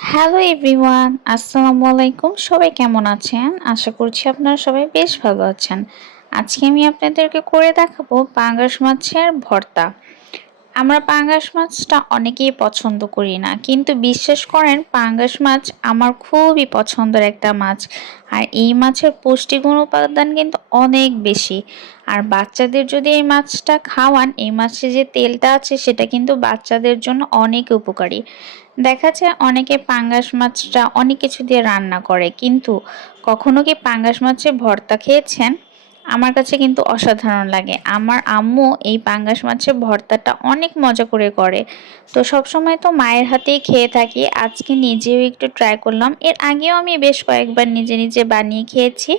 Hello everyone, আসসালামু আলাইকুম। সবাই কেমন আছেন? আশা করছি আপনারা সবাই বেশ ভালো আছেন। আজকে আমি আপনাদেরকে করে দেখাবো পাঙ্গাস মাছের ভর্তা। আমরা পাঙ্গাস মাছটা অনেকেই পছন্দ করি না, কিন্তু বিশ্বাস করেন পাঙ্গাস মাছ আমার খুবই পছন্দের একটা মাছ। আর এই মাছের পুষ্টিগুণ উপাদান কিন্তু অনেক বেশি। আর বাচ্চাদের যদি এই মাছটা খাওয়ান, এই মাছে যে তেলটা আছে সেটা কিন্তু বাচ্চাদের জন্য অনেক উপকারী। দেখা যায় অনেকে পাঙ্গাস মাছটা অনেক কিছু দিয়ে রান্না করে, কিন্তু কখনো কি পাঙ্গাস মাছের ভর্তা খেয়েছেন? আমার কাছে কিন্তু অসাধারণ লাগে। আমার আম্মু এই পাঙ্গাস মাছের ভর্তাটা অনেক মজা করে করে। তো সবসময় তো মায়ের হাতেই খেয়ে থাকি, আজকে নিজেও একটু ট্রাই করলাম। এর আগেও আমি বেশ কয়েকবার নিজে নিজে বানিয়ে খেয়েছি।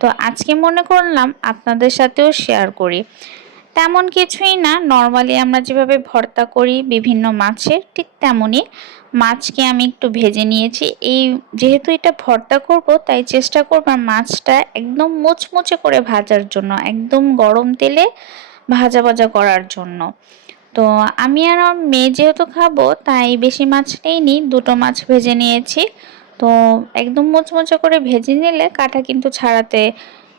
তো আজকে মনে করলাম আপনাদের সাথেও শেয়ার করি। তেমন কিছুই না, নর্মালি আমরা যেভাবে ভর্তা করি বিভিন্ন মাছের, ঠিক তেমনই মাছকে আমি একটু ভেজে নিয়েছি। এই যেহেতু এটা ভর্তা করব, তাই চেষ্টা করব মাছটা একদম মুচমুচে করে ভাজার জন্য, একদম গরম তেলে ভাজা ভাজা করার জন্য। তো আমি আর আমার মেয়ে যেহেতু খাবো, তাই বেশি মাছ নেইনি, দুটো মাছ ভেজে নিয়েছি। তো একদম মুচমুচে করে ভেজে নিলে কাঁটা কিন্তু ছাড়াতে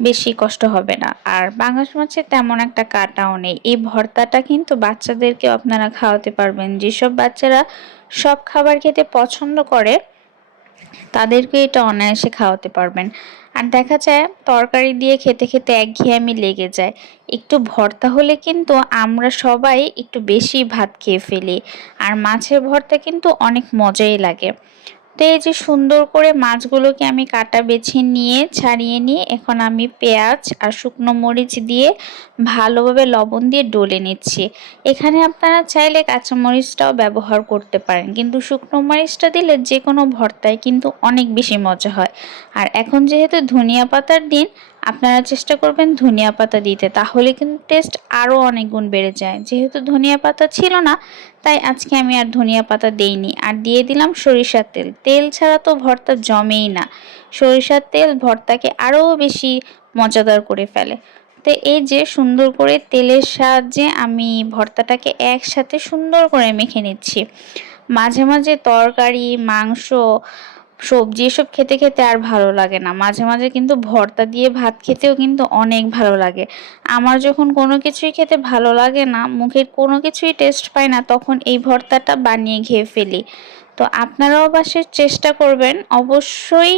বেশি কষ্ট হবে না। আর পাঙ্গাস মাছের তেমন একটা কাঁটাও নেই। এই ভর্তাটা কিন্তু বাচ্চাদেরকেও আপনারা খাওয়াতে পারবেন। যেসব বাচ্চারা সব খাবার খেতে পছন্দ করে তাদেরকে এটা অনায়াসে খাওয়াতে পারবেন। আর দেখা যায় তরকারি দিয়ে খেতে খেতে একঘেয়েমি লেগে যায়, একটু ভর্তা হলে কিন্তু আমরা সবাই একটু বেশি ভাত খেয়ে ফেলি। আর মাছের ভর্তা কিন্তু অনেক মজাই লাগে। তো এই যে সুন্দর করে মাছগুলোকে আমি কাটা বেছে নিয়ে ছাড়িয়ে নিয়ে এখন আমি পেঁয়াজ আর শুকনো মরিচ দিয়ে ভালোভাবে লবণ দিয়ে ডলে নিচ্ছি। এখানে আপনারা চাইলে কাঁচামরিচটাও ব্যবহার করতে পারেন, কিন্তু শুকনো মরিচটা দিলে যে কোনো ভর্তায় কিন্তু অনেক বেশি মজা হয়। আর এখন যেহেতু ধনিয়া পাতার দিন, আপনারা চেষ্টা করবেন ধনিয়া পাতা দিতে, তাহলে কিন্তু টেস্ট আরও অনেক গুণ বেড়ে যায়। যেহেতু ধনিয়া পাতা ছিল না, তাই আজকে আমি আর ধনিয়া পাতা দেইনি। আর দিয়ে দিলাম সরিষার তেল। তেল ছাড়া তো ভর্তা জমেই না, সরিষার তেল ভর্তাকে আরও বেশি মজাদার করে ফেলে। তো এই যে সুন্দর করে তেলের সাহায্যে আমি ভর্তাটাকে একসাথে সুন্দর করে মেখে নিচ্ছি। মাঝে মাঝে তরকারি, মাংস, সবজি এসব খেতে খেতে আর ভালো লাগে না, মাঝে মাঝে কিন্তু ভর্তা দিয়ে ভাত খেতেও কিন্তু অনেক ভালো লাগে। আমার যখন কোনো কিছুই খেতে ভালো লাগে না, মুখের কোনো কিছুই টেস্ট পাই না, তখন এই ভর্তাটা বানিয়ে খেয়ে ফেলি। তো আপনারাও বাসায় চেষ্টা করবেন, অবশ্যই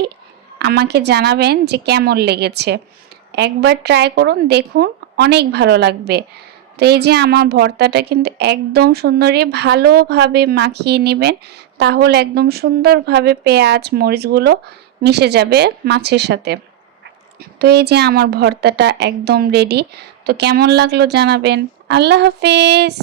আমাকে জানাবেন যে কেমন লেগেছে। একবার ট্রাই করুন, দেখুন অনেক ভালো লাগবে। তো এই যে আমার ভর্তাটা কিন্তু একদম সুন্দরই ভালোভাবে মাখিয়ে নেবেন, তাহলে একদম সুন্দরভাবে পেঁয়াজ মরিচগুলো মিশে যাবে মাছের সাথে। তো এই যে আমার ভর্তাটা একদম রেডি। তো কেমন লাগলো জানাবেন। আল্লাহ হাফিজ।